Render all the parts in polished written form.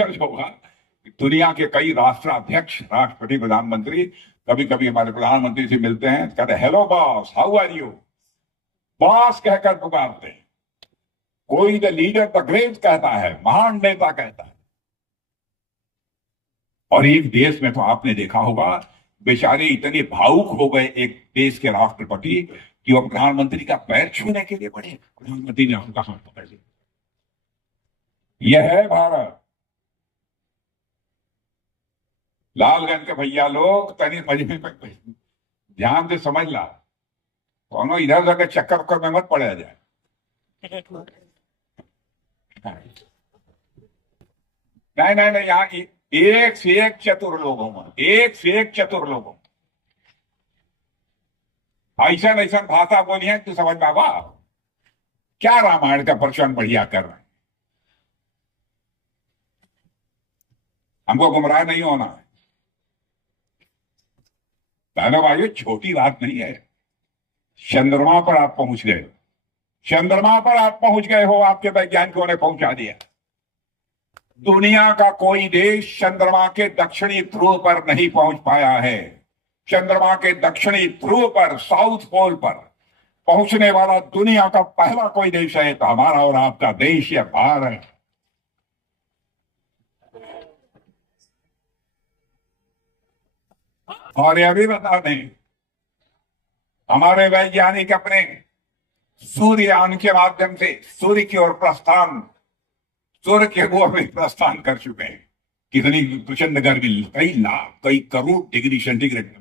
आश्चर्य होगा कि दुनिया के कई राष्ट्राध्यक्ष, राष्ट्रपति, प्रधानमंत्री कभी कभी हमारे प्रधानमंत्री से मिलते हैं, कहते हैं hello boss, how are you, boss कहकर पुकारते हैं। कोई द लीडर द ग्रेट कहता है, महान नेता कहता है। और एक देश में तो आपने देखा होगा, बेचारे इतने भावुक हो गए एक देश के राष्ट्रपति कि वो प्रधानमंत्री का पैर छूने के लिए पड़े, प्रधानमंत्री ने उनका हाथ पकड़ लिया। यह है भारत। लालगंज के भैया लोग तनी मजे में ध्यान से समझ ला, दोनों इधर उधर के चक्कर उक्कर में मत पड़ा जाए। नहीं नहीं नहीं, यहाँ एक से एक चतुर लोग होंगे, एक से एक चतुर लोग होंगे। ऐसा ऐसा भाषा बोली है तू समझ बाबा, क्या रामायण का प्रचलन बढ़िया कर रहे हैं। हमको गुमराह नहीं होना है। बहनों भाइयों, छोटी बात नहीं है। चंद्रमा पर आप पहुंच गए, चंद्रमा पर आप पहुंच गए हो, आपके वैज्ञानिकों ने पहुंचा दिया। दुनिया का कोई देश चंद्रमा के दक्षिणी ध्रुव पर नहीं पहुंच पाया है। चंद्रमा के दक्षिणी ध्रुव पर, साउथ पोल पर पहुंचने वाला दुनिया का पहला कोई देश है तो हमारा और आपका देश यह भारत। और यह भी बता दें, हमारे वैज्ञानिक अपने सूर्ययान के माध्यम से सूर्य की ओर प्रस्थान, सूर्य के ओर में प्रस्थान कर चुके हैं। कितनी प्रचंड गर्मी, कई लाख कई करोड़ डिग्री सेंटीग्रेड।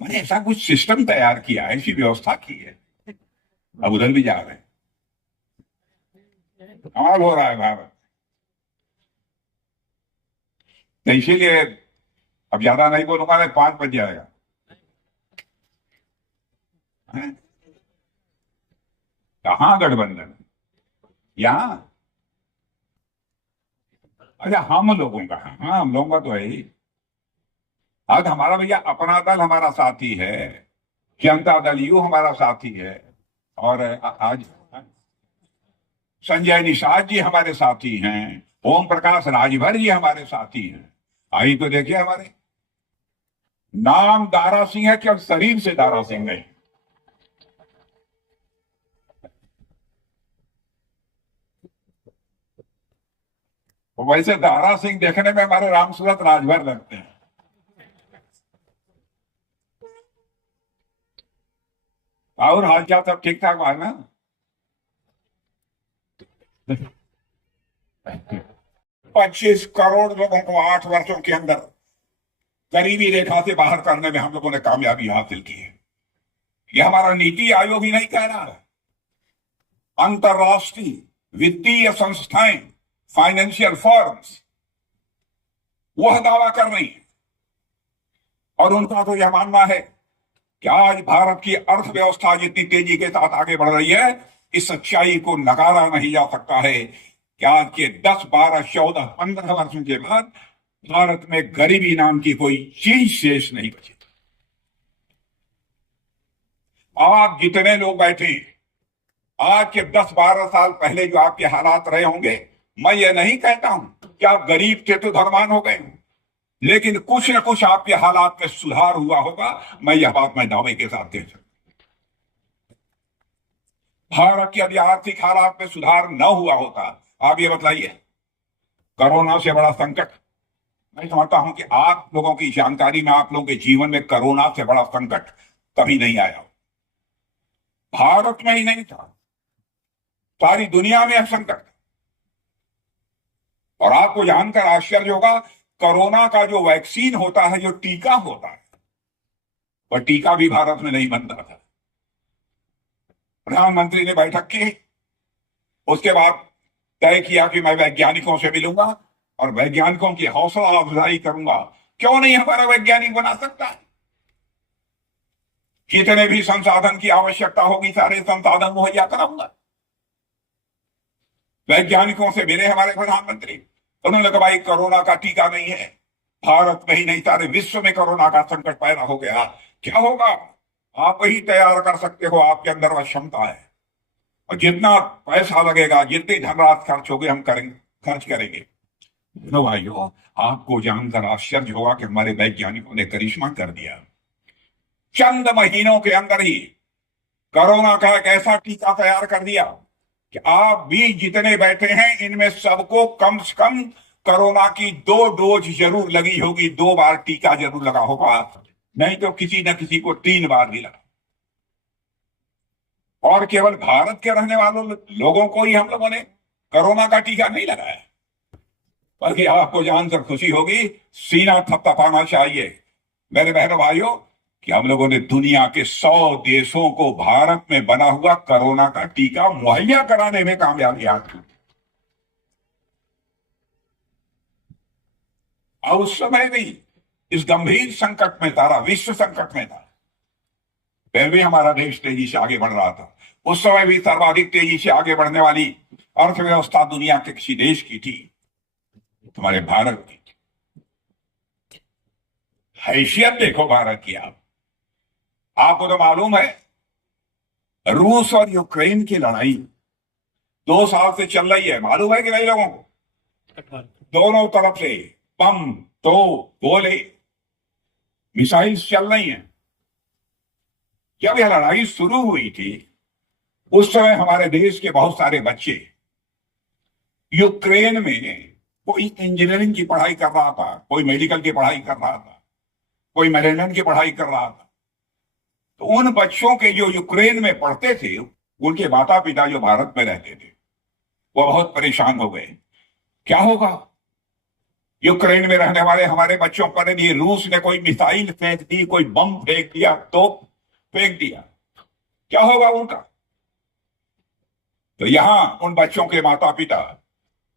मैंने ऐसा कुछ सिस्टम तैयार किया है, ऐसी व्यवस्था की है, अब उधर भी जा रहे हैं। कमाल हो रहा है भारत। तो इसीलिए अब ज्यादा नहीं बोलूंगा, नहीं 5 बज जाएगा। कहाँ गठबंधन, यहां। अच्छा, हम लोगों का, हाँ हम लोगों का तो है ही। आज हमारा भैया अपना दल हमारा साथी है, जनता दल यू हमारा साथी है, और आज संजय निषाद जी हमारे साथी हैं, ओम प्रकाश राजभर जी हमारे साथी हैं। आई तो देखिए, हमारे नाम दारा सिंह है कि अब शरीर से दारा सिंह नहीं। वैसे दारा सिंह देखने में हमारे रामसूरत राजभर लगते हैं। और हाल चाल सब ठीक ठाक है ना? 25 करोड़ लोगों को 8 वर्षों के अंदर गरीबी रेखा से बाहर करने में हम लोगों ने कामयाबी हासिल की है। यह हमारा नीति आयोग ही नहीं कह रहा है, अंतरराष्ट्रीय वित्तीय संस्थाएं, फाइनेंशियल फर्म्स वह दावा कर रही है। और उनका तो यह मानना है कि आज भारत की अर्थव्यवस्था जितनी तेजी के साथ आगे बढ़ रही है, इस सच्चाई को नकारा नहीं जा सकता है कि आज के 10, 12, 14, 15 वर्षों के बाद भारत में गरीबी नाम की कोई चीज शेष नहीं बची। आप जितने लोग बैठे, आज के 10-12 साल पहले जो आपके हालात रहे होंगे, मैं ये नहीं कहता हूं कि आप गरीब थे तो धनवान हो गए, लेकिन कुछ न कुछ आपके हालात में सुधार हुआ होगा। मैं यह बात मैं दावे के साथ कह सकता हूं। भारत के यदि आर्थिक हालात में सुधार न हुआ होता, आप ये बताइए, कोरोना से बड़ा संकट, मैं समझता हूं कि आप लोगों की जानकारी में, आप लोगों के जीवन में कोरोना से बड़ा संकट कभी नहीं आया। भारत में ही नहीं था, सारी दुनिया में यह संकट। और आपको जानकर आश्चर्य होगा, कोरोना का जो वैक्सीन होता है, जो टीका होता है, वह टीका भी भारत में नहीं बनता था। प्रधानमंत्री ने बैठक की, उसके बाद तय किया कि मैं वैज्ञानिकों से मिलूंगा और वैज्ञानिकों की हौसला अफजाई करूंगा। क्यों नहीं हमारा वैज्ञानिक बना सकता है? जितने भी संसाधन की आवश्यकता होगी, सारे संसाधन मुहैया कराऊंगा। वैज्ञानिकों से मिले हमारे प्रधानमंत्री, उन्होंने कहा भाई कोरोना का टीका नहीं है, भारत में ही नहीं सारे विश्व में कोरोना का संकट पैदा हो गया, क्या होगा? आप ही तैयार कर सकते हो, आपके अंदर वह क्षमता है, और जितना पैसा लगेगा, जितनी धनराशि खर्च होगी, हम करेंगे, खर्च करेंगे। नो भाइयों, आपको जानकर आश्चर्य होगा कि हमारे वैज्ञानिकों ने करिश्मा कर दिया। चंद महीनों के अंदर ही कोरोना का एक ऐसा टीका तैयार कर दिया कि आप भी जितने बैठे हैं इनमें सबको कम से कम कोरोना की 2 डोज जरूर लगी होगी, 2 बार टीका जरूर लगा होगा, नहीं तो किसी न किसी को 3 बार भी लगा। और केवल भारत के रहने वालों लोगों को ही हम लोगों ने कोरोना का टीका नहीं लगाया, बल्कि आपको जानकर खुशी होगी, सीना थपथपाना चाहिए मेरे बहनों भाइयों कि हम लोगों ने दुनिया के 100 देशों को भारत में बना हुआ कोरोना का टीका मुहैया कराने में कामयाबी हासिल की। और उस समय भी इस गंभीर संकट में सारा विश्व संकट में था, फिर भी हमारा देश तेजी से आगे बढ़ रहा था। उस समय भी सर्वाधिक तेजी से आगे बढ़ने वाली अर्थव्यवस्था दुनिया के किसी देश की थी, तुम्हारे भारत की। हैसियत देखो भारत की। आपको तो मालूम है, रूस और यूक्रेन की लड़ाई 2 साल से चल रही है, मालूम है कि नहीं लोगों को? दोनों तरफ से बम, तो गोले, मिसाइल्स चल रही हैं। जब यह लड़ाई शुरू हुई थी उस समय हमारे देश के बहुत सारे बच्चे यूक्रेन में कोई इंजीनियरिंग की पढ़ाई कर रहा था, कोई मेडिकल की पढ़ाई कर रहा था, कोई मैनेजमेंट की पढ़ाई कर रहा था। तो उन बच्चों के जो यूक्रेन में पढ़ते थे, उनके माता पिता जो भारत में रहते थे, वो बहुत परेशान हो गए। क्या होगा? यूक्रेन में रहने वाले हमारे बच्चों पर यदि रूस ने कोई मिसाइल फेंक दी, कोई बम फेंक दिया, तोप फेंक दिया, क्या होगा उनका? तो यहां उन बच्चों के माता पिता,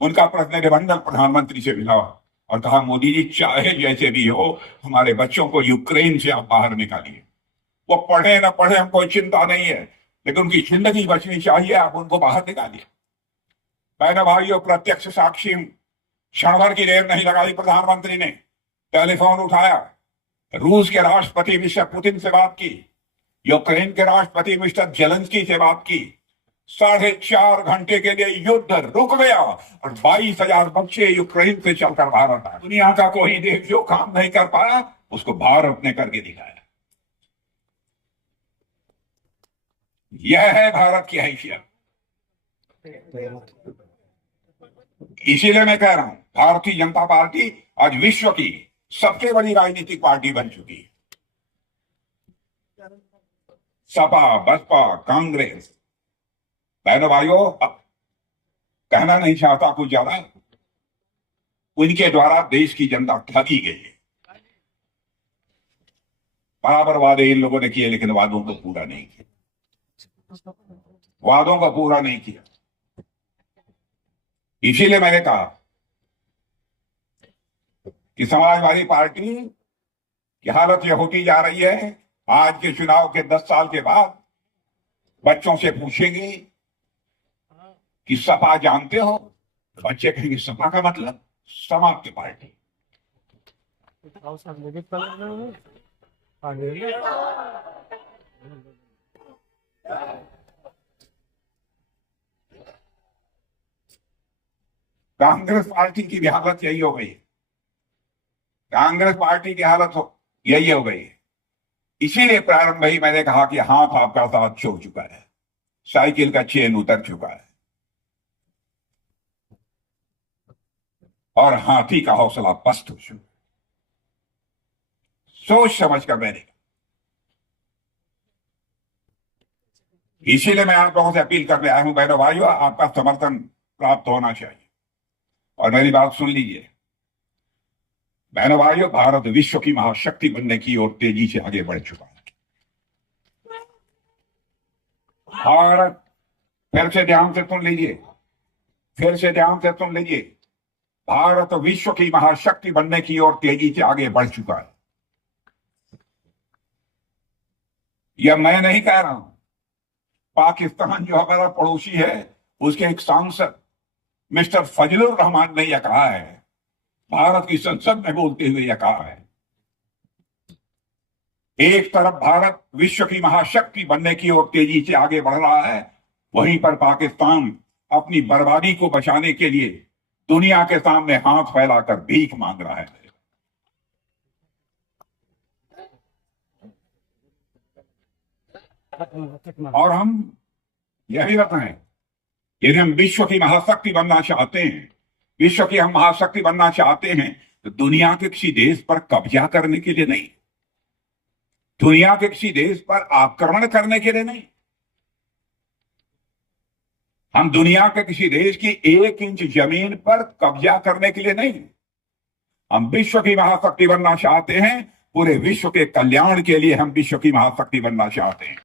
उनका प्रतिनिधिमंडल प्रधानमंत्री से मिला और कहा, मोदी जी चाहे जैसे भी हो, हमारे बच्चों को यूक्रेन से आप बाहर निकालिए। वो पढ़े ना पढ़े हमको चिंता नहीं है, लेकिन उनकी जिंदगी बचनी चाहिए, आप उनको बाहर निकालिए। बहनों भाइयों, प्रत्यक्ष साक्षी, क्षण भर की देर नहीं लगाई, प्रधानमंत्री ने टेलीफोन उठाया, रूस के राष्ट्रपति मिस्टर पुतिन से बात की, यूक्रेन के राष्ट्रपति मिस्टर जेलेंस्की से बात की। 4.5 घंटे के लिए युद्ध रुक गया और 22,000 बच्चे यूक्रेन से चलकर भारत आए। दुनिया का कोई देश जो काम नहीं कर पाया उसको भारत ने करके दिखाया। यह है भारत की हैसियत। इसीलिए मैं कह रहा हूं, भारतीय जनता पार्टी आज विश्व की सबसे बड़ी राजनीतिक पार्टी बन चुकी है। सपा, बसपा, कांग्रेस, बहनों भाइयों, कहना नहीं चाहता कुछ ज्यादा, उनके द्वारा देश की जनता ठगी गई है। बराबर वादे इन लोगों ने किए, लेकिन वादों को पूरा नहीं किया, वादों का पूरा नहीं किया। इसीलिए मैंने कहा कि समाजवादी पार्टी की हालत यह होती जा रही है, आज के चुनाव के 10 साल के बाद बच्चों से पूछेंगे कि सपा जानते हो? बच्चे कहेंगे सपा का मतलब समाप्त पार्टी। कांग्रेस पार्टी की भी हालत यही हो गई। कांग्रेस पार्टी की हालत यही हो गई। इसीलिए प्रारंभ ही मैंने कहा कि हाथ आपका साथ छोड़ चुका है, साइकिल का चेन उतर चुका है और हाथी का हौसला पस्त हो चुका। सोच समझ कर मैंने, इसीलिए मैं आप लोगों से अपील करने आया हूं, बहनों भाइयों, आपका समर्थन प्राप्त होना चाहिए। और मेरी बात सुन लीजिए बहनों भाइयों, भारत विश्व की महाशक्ति बनने की ओर तेजी से आगे बढ़ चुका है। भारत, फिर से ध्यान से सुन लीजिए, फिर से ध्यान से सुन लीजिए, भारत विश्व की महाशक्ति बनने की ओर तेजी से आगे बढ़ चुका है। यह मैं नहीं कह रहा हूं, पाकिस्तान जो हमारा पड़ोसी है उसके एक सांसद मिस्टर फजलुर रहमान ने यह कहा है, भारत की संसद में बोलते हुए यह कहा है। एक तरफ भारत विश्व की महाशक्ति बनने की ओर तेजी से आगे बढ़ रहा है, वहीं पर पाकिस्तान अपनी बर्बादी को बचाने के लिए दुनिया के सामने हाथ फैलाकर भीख मांग रहा है। और हम यह भी बताएं, यदि हम विश्व की महाशक्ति बनना चाहते हैं, विश्व की हम महाशक्ति बनना चाहते हैं, तो दुनिया के किसी देश पर कब्जा करने के लिए नहीं, दुनिया के किसी देश पर आक्रमण करने के लिए नहीं, हम दुनिया के किसी देश की 1 इंच जमीन पर कब्जा करने के लिए नहीं, हम विश्व की महाशक्ति बनना चाहते हैं। पूरे विश्व के कल्याण के लिए हम विश्व की महाशक्ति बनना चाहते हैं।